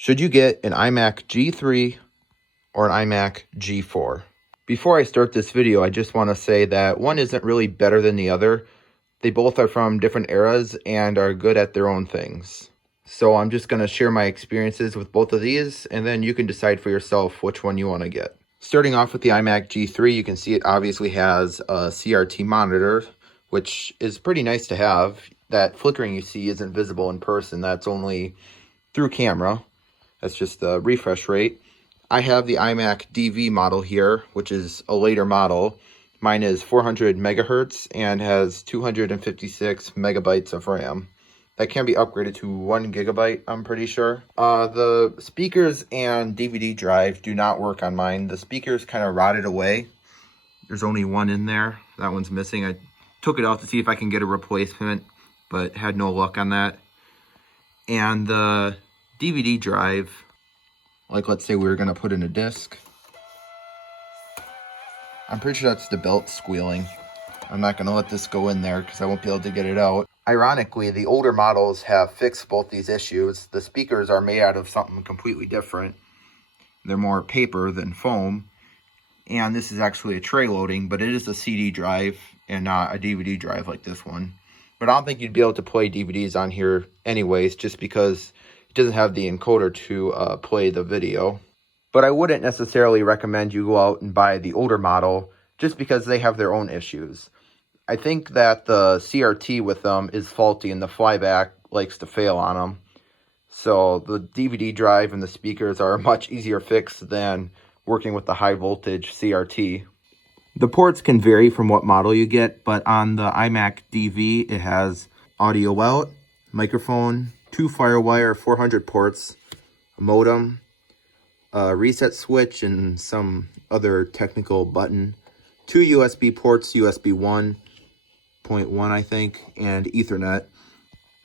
Should you get an iMac G3 or an iMac G4? Before I start this video, I just want to say that one isn't really better than the other. They both are from different eras and are good at their own things. So I'm just going to share my experiences with both of these, and then you can decide for yourself which one you want to get. Starting off with the iMac G3, you can see it obviously has a CRT monitor, which is pretty nice to have. That flickering you see isn't visible in person. That's only through camera. That's just the refresh rate. I have the iMac DV model here, which is a later model. Mine is 400 megahertz and has 256 megabytes of RAM. That can be upgraded to 1 gigabyte, I'm pretty sure. The speakers and DVD drive do not work on mine. The speakers kind of rotted away. There's only one in there. That one's missing. I took it out to see if I can get a replacement, but had no luck on that. And the DVD drive, like let's say we were going to put in a disc. I'm pretty sure that's the belt squealing. I'm not going to let this go in there because I won't be able to get it out. Ironically, the older models have fixed both these issues. The speakers are made out of something completely different. They're more paper than foam. And this is actually a tray loading, but it is a CD drive and not a DVD drive like this one. But I don't think you'd be able to play DVDs on here anyways, just because it doesn't have the encoder to play the video. But I wouldn't necessarily recommend you go out and buy the older model just because they have their own issues. I think that the CRT with them is faulty and the flyback likes to fail on them. So the DVD drive and the speakers are a much easier fix than working with the high voltage CRT. The ports can vary from what model you get, but on the iMac DV it has audio out, microphone, 2 FireWire 400 ports, a modem, a reset switch, and some other technical button, 2 USB ports, USB 1.1 I think, and Ethernet.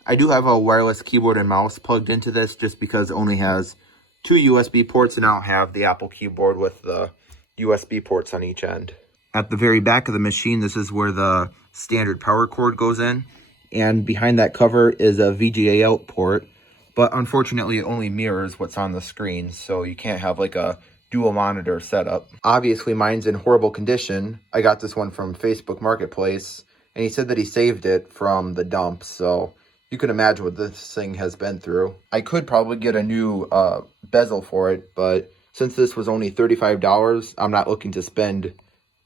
I do have a wireless keyboard and mouse plugged into this just because it only has 2 USB ports and I don't have the Apple keyboard with the USB ports on each end. At the very back of the machine, this is where the standard power cord goes in, and behind that cover is a VGA out port, but unfortunately it only mirrors what's on the screen, so you can't have like a dual monitor setup. Obviously mine's in horrible condition. I got this one from Facebook Marketplace, and he said that he saved it from the dump, so you can imagine what this thing has been through. I could probably get a new bezel for it, but since this was only $35, I'm not looking to spend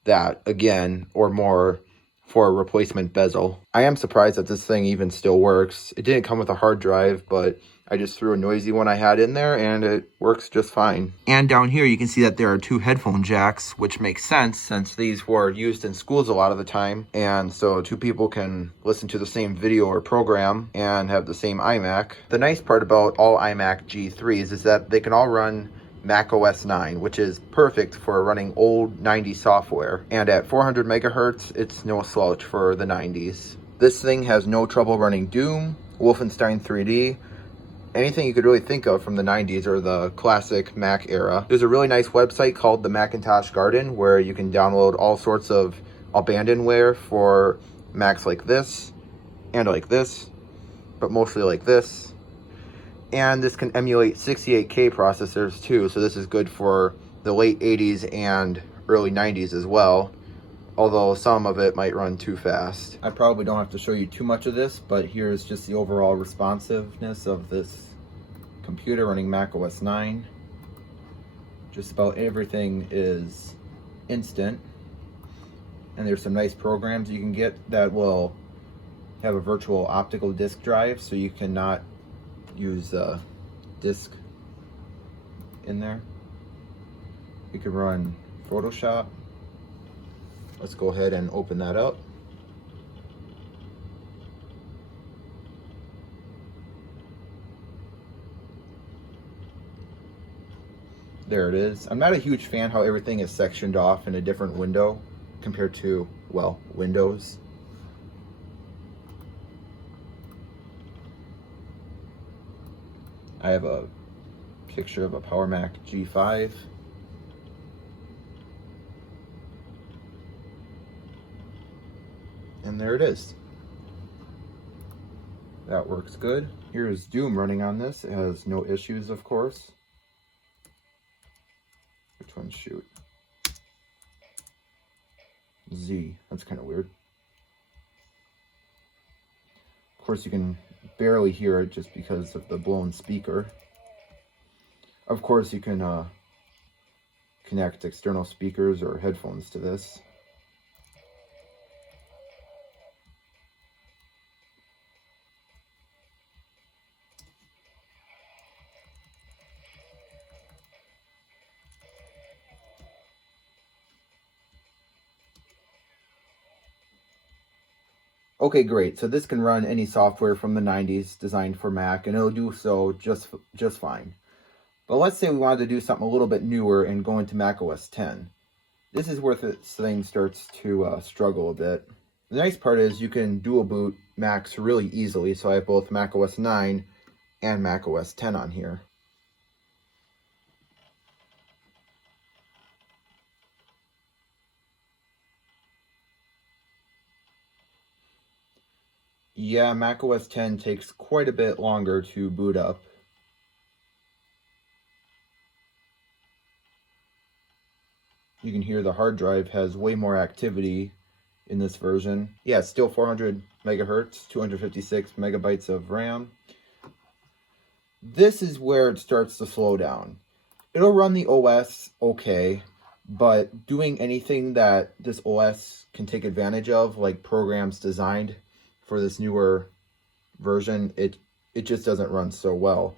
that again or more for a replacement bezel. I am surprised that this thing even still works. It didn't come with a hard drive, but I just threw a noisy one I had in there and it works just fine. And down here you can see that there are 2 headphone jacks, which makes sense since these were used in schools a lot of the time. And so 2 people can listen to the same video or program and have the same iMac. The nice part about all iMac G3s is that they can all run Mac OS 9, which is perfect for running old 90s software. And at 400 megahertz, it's no slouch for the 90s. This thing has no trouble running Doom, Wolfenstein 3D, anything you could really think of from the 90s or the classic Mac era. There's a really nice website called the Macintosh Garden where you can download all sorts of abandonware for Macs like this, and like this, but mostly like this. And this can emulate 68K processors too, so this is good for the late 80s and early 90s as well, although some of it might run too fast. I probably don't have to show you too much of this, but here's just the overall responsiveness of this computer running Mac OS 9. Just about everything is instant, and there's some nice programs you can get that will have a virtual optical disk drive, so you cannot use a disk in there. You can run Photoshop. Let's go ahead and open that up. There it is. I'm not a huge fan how everything is sectioned off in a different window compared to, well, Windows. I have a picture of a Power Mac G5. And there it is. That works good. Here's Doom running on this. It has no issues, of course. Which one? Shoot. Z. That's kind of weird. Of course, you can barely hear it just because of the blown speaker. Of course, you can connect external speakers or headphones to this. Okay, great. So this can run any software from the 90s designed for Mac, and it'll do so just fine. But let's say we wanted to do something a little bit newer and go into Mac OS X. This is where this thing starts to struggle a bit. The nice part is you can dual boot Macs really easily, so I have both Mac OS 9 and Mac OS X on here. Yeah, Mac OS X takes quite a bit longer to boot up. You can hear the hard drive has way more activity in this version. Yeah, it's still 400 megahertz, 256 megabytes of RAM. This is where it starts to slow down. It'll run the OS okay, but doing anything that this OS can take advantage of, like programs designed for this newer version, it just doesn't run so well.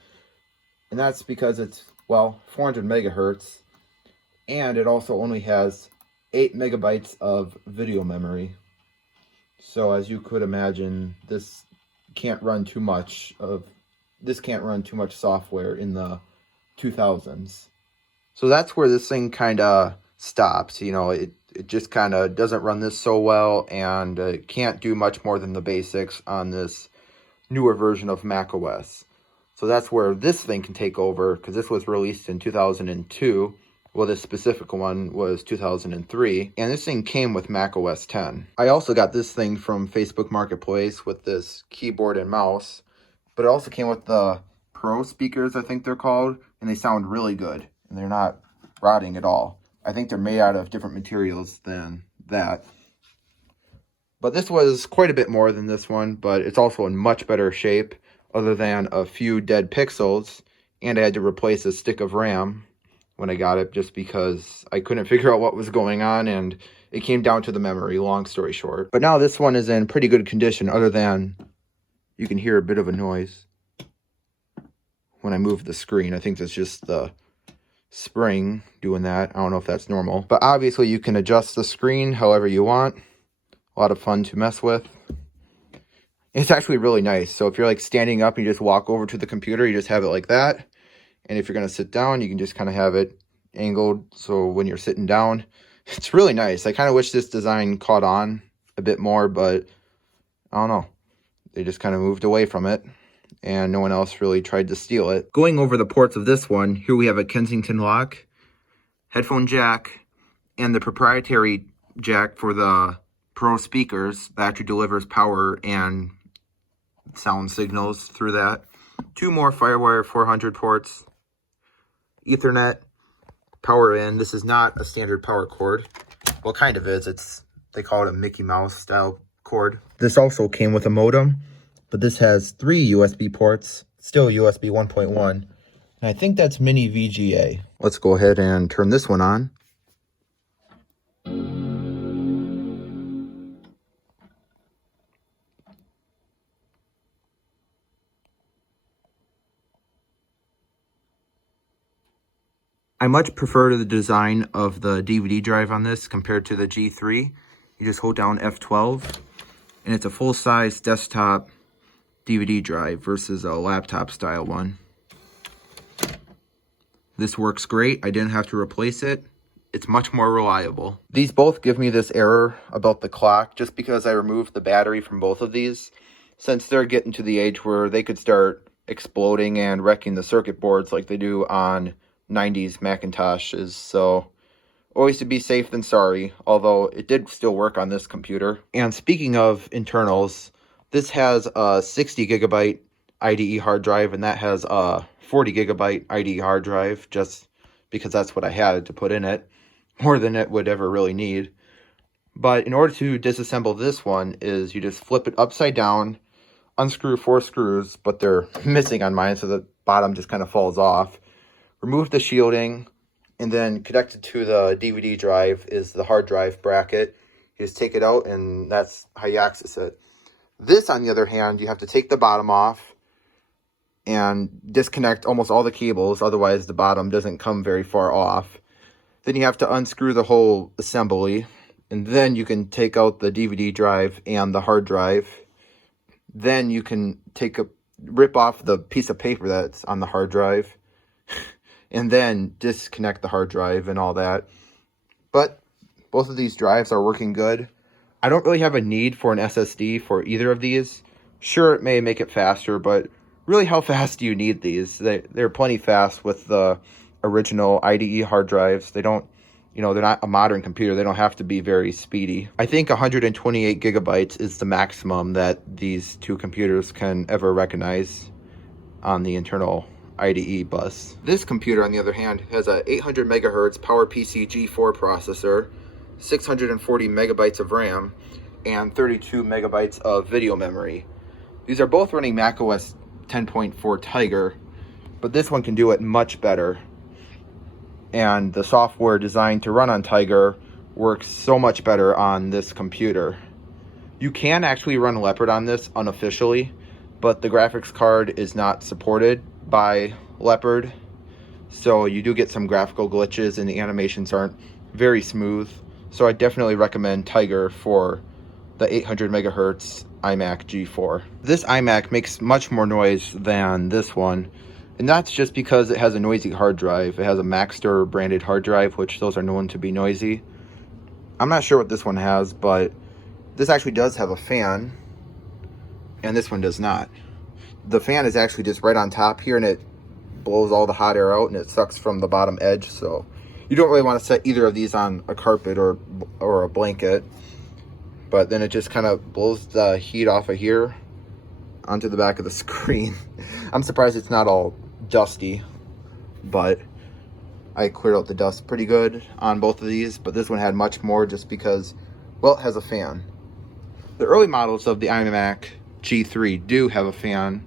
And that's because it's, well, 400 megahertz, and it also only has 8 megabytes of video memory. So as you could imagine, this can't run too much software in the 2000s. So that's where this thing kind of stops. You know, it just kind of doesn't run this so well, and can't do much more than the basics on this newer version of Mac OS. So that's where this thing can take over, because this was released in 2002. Well, this specific one was 2003, and this thing came with Mac OS X. I also got this thing from Facebook Marketplace with this keyboard and mouse, but it also came with the Pro speakers, I think they're called, and they sound really good, and they're not rotting at all. I think they're made out of different materials than that. But this was quite a bit more than this one, but it's also in much better shape, other than a few dead pixels, and I had to replace a stick of RAM when I got it, just because I couldn't figure out what was going on, and it came down to the memory, long story short. But now this one is in pretty good condition, other than you can hear a bit of a noise when I move the screen. I think that's just the spring doing that. I don't know if that's normal, but obviously you can adjust the screen however you want. A lot of fun to mess with. It's actually really nice. So if you're like standing up and you just walk over to the computer, you just have it like that. And if you're going to sit down, you can just kind of have it angled, so when you're sitting down, it's really nice. I kind of wish this design caught on a bit more, but I don't know. They just kind of moved away from it, and no one else really tried to steal it. Going over the ports of this one, here we have a Kensington lock, headphone jack, and the proprietary jack for the Pro speakers that actually delivers power and sound signals through that. 2 more Firewire 400 ports, Ethernet, power in. This is not a standard power cord. Well, kind of is. They call it a Mickey Mouse style cord. This also came with a modem, but this has 3 USB ports, still USB 1.1, and I think that's mini VGA. Let's go ahead and turn this one on. I much prefer the design of the DVD drive on this compared to the G3. You just hold down F12, and it's a full-size desktop DVD drive versus a laptop style one. This works great. I didn't have to replace it. It's much more reliable. These both give me this error about the clock just because I removed the battery from both of these, since they're getting to the age where they could start exploding and wrecking the circuit boards like they do on 90s Macintoshes. So always to be safe than sorry, although it did still work on this computer. And speaking of internals, This has a 60 gigabyte IDE hard drive, and that has a 40 gigabyte IDE hard drive, just because that's what I had to put in it, more than it would ever really need. But in order to disassemble this one is you just flip it upside down, unscrew 4 screws, but they're missing on mine, so the bottom just kind of falls off. Remove the shielding, and then connected to the DVD drive is the hard drive bracket. You just take it out, and that's how you access it. This, on the other hand, you have to take the bottom off and disconnect almost all the cables, otherwise the bottom doesn't come very far off. Then you have to unscrew the whole assembly, and then you can take out the DVD drive and the hard drive. Then you can rip off the piece of paper that's on the hard drive, and then disconnect the hard drive and all that. But both of these drives are working good. I don't really have a need for an SSD for either of these. Sure, it may make it faster, but really, how fast do you need these? They're plenty fast with the original IDE hard drives. They don't, they're not a modern computer. They don't have to be very speedy. I think 128 gigabytes is the maximum that these two computers can ever recognize on the internal IDE bus. This computer, on the other hand, has a 800 megahertz PowerPC G4 processor, 640 megabytes of RAM, and 32 megabytes of video memory. These are both running macOS 10.4 Tiger, but this one can do it much better. And the software designed to run on Tiger works so much better on this computer. You can actually run Leopard on this unofficially, but the graphics card is not supported by Leopard, so you do get some graphical glitches and the animations aren't very smooth. So I definitely recommend Tiger for the 800 megahertz iMac G4. This iMac makes much more noise than this one, and that's just because it has a noisy hard drive. It has a Maxtor branded hard drive, which those are known to be noisy. I'm not sure what this one has, but this actually does have a fan, and this one does not. The fan is actually just right on top here, and it blows all the hot air out, and it sucks from the bottom edge, so you don't really want to set either of these on a carpet or a blanket, but then it just kind of blows the heat off of here onto the back of the screen. I'm surprised it's not all dusty, but I cleared out the dust pretty good on both of these, but this one had much more just because, well, it has a fan. The early models of the iMac G3 do have a fan,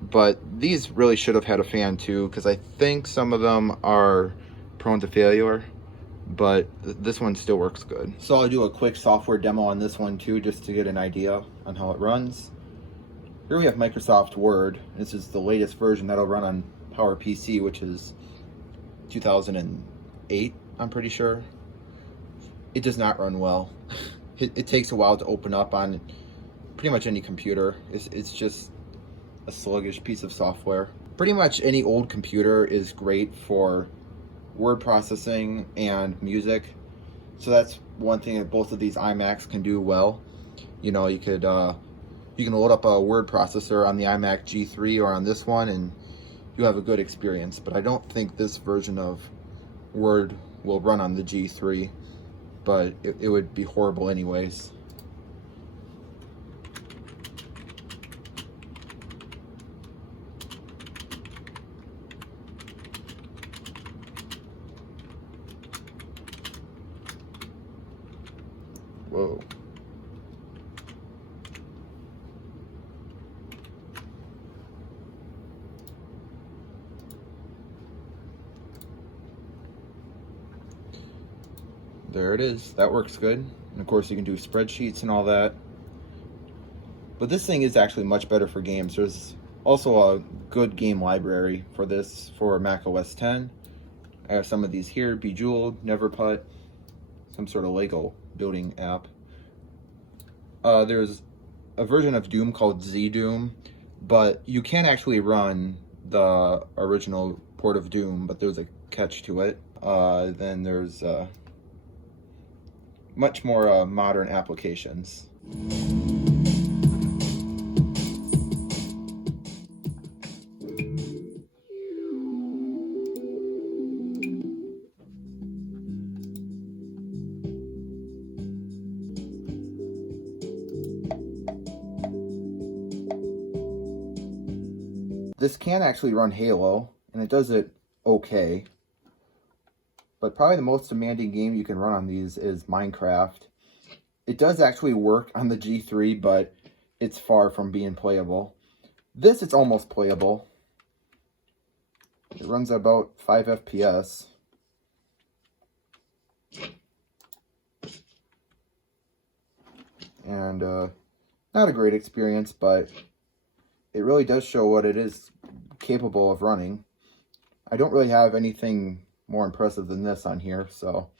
but these really should have had a fan too, because I think some of them are prone to failure, but this one still works good. So I'll do a quick software demo on this one too, just to get an idea on how it runs. Here we have Microsoft Word. This is the latest version that'll run on PowerPC, which is 2008, I'm pretty sure. It does not run well. It takes a while to open up on pretty much any computer. It's just a sluggish piece of software. Pretty much any old computer is great for word processing and music. So that's one thing that both of these iMacs can do well. You can load up a word processor on the iMac G3 or on this one, and you have a good experience. But I don't think this version of Word will run on the G3, but it would be horrible anyways. Whoa. There it is. That works good. And of course you can do spreadsheets and all that. But this thing is actually much better for games. There's also a good game library for this for Mac OS X. I have some of these here: Bejeweled, Neverput, some sort of Lego building app. There's a version of Doom called Z-Doom, but you can actually run the original port of Doom, but there's a catch to it. Then there's much more modern applications. This can actually run Halo, and it does it okay. But probably the most demanding game you can run on these is Minecraft. It does actually work on the G3, but it's far from being playable. This, it's almost playable. It runs about 5 FPS. And not a great experience, but it really does show what it is capable of running. I don't really have anything more impressive than this on here, so.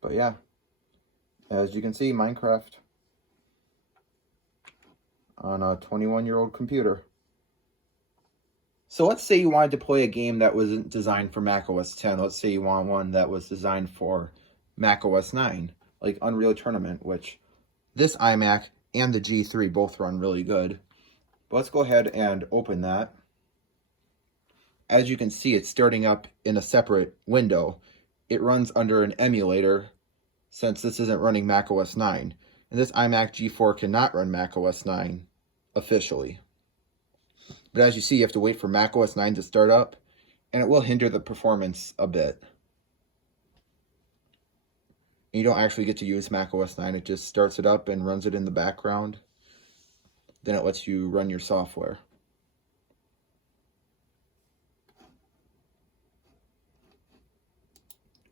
But yeah, as you can see, Minecraft on a 21-year-old computer. So let's say you wanted to play a game that wasn't designed for Mac OS X. Let's say you want one that was designed for Mac OS 9, like Unreal Tournament, which this iMac and the G3 both run really good. But let's go ahead and open that. As you can see, it's starting up in a separate window. It runs under an emulator since this isn't running Mac OS 9. And this iMac G4 cannot run Mac OS 9 officially. But as you see, you have to wait for Mac OS 9 to start up, and it will hinder the performance a bit. You don't actually get to use Mac OS 9. It just starts it up and runs it in the background. Then it lets you run your software.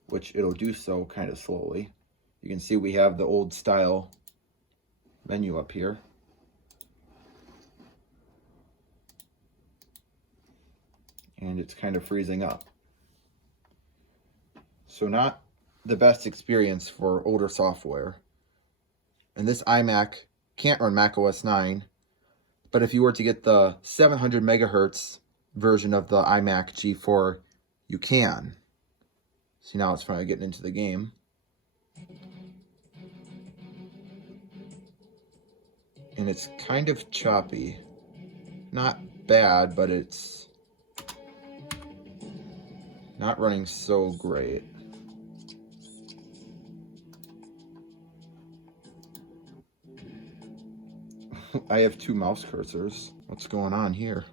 Which it'll do so kind of slowly. You can see we have the old style menu up here. And it's kind of freezing up. So not the best experience for older software. And this iMac can't run Mac OS 9, but if you were to get the 700 megahertz version of the iMac G4, you can. See, now it's finally getting into the game. And it's kind of choppy. Not bad, but it's not running so great. I have two mouse cursors. What's going on here?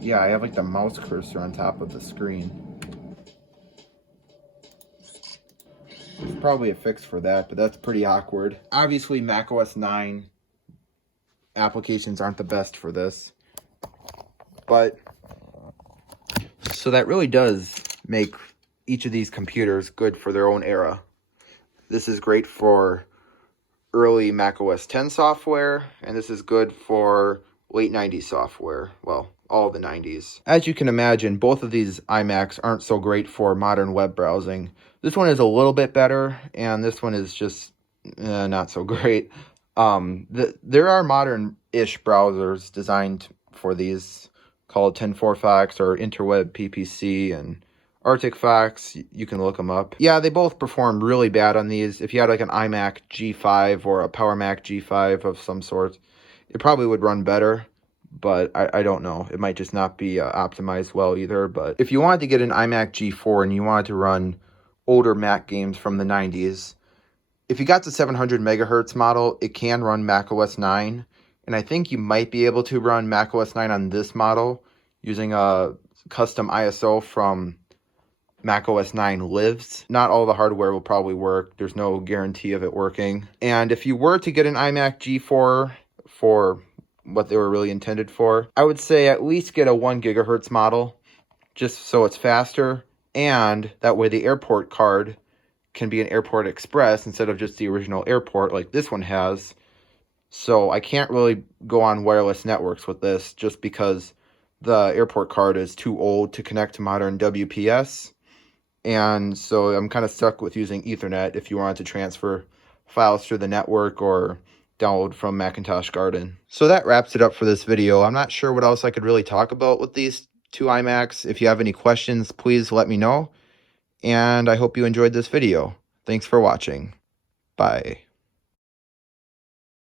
Yeah, I have like the mouse cursor on top of the screen. There's probably a fix for that, but that's pretty awkward. Obviously, Mac OS 9 applications aren't the best for this. But, so that really does make each of these computers good for their own era. This is great for early Mac OS X software, and this is good for late 90s software. Well, all the 90s. As you can imagine, both of these iMacs aren't so great for modern web browsing. This one is a little bit better, and this one is just not so great. There are modern-ish browsers designed for these, called 10.4fox or Interweb PPC and Arctic Fox. You can look them up. Yeah, they both perform really bad on these. If you had like an iMac G5 or a PowerMac G5 of some sort, it probably would run better. But I don't know. It might just not be optimized well either. But if you wanted to get an iMac G4 and you wanted to run older Mac games from the 90s, if you got the 700 megahertz model, it can run Mac OS 9. And I think you might be able to run Mac OS 9 on this model using a custom ISO from Mac OS 9 Lives. Not all the hardware will probably work. There's no guarantee of it working. And if you were to get an iMac G4 for what they were really intended for, I would say at least get a 1 gigahertz model, just so it's faster, and that way the airport card can be an Airport Express instead of just the original airport like this one has. So I can't really go on wireless networks with this just because the airport card is too old to connect to modern WPS, and so I'm kind of stuck with using Ethernet if you wanted to transfer files through the network or download from Macintosh Garden. So that wraps it up for this video. I'm not sure what else I could really talk about with these two iMacs. If you have any questions, please let me know. And I hope you enjoyed this video. Thanks for watching. Bye.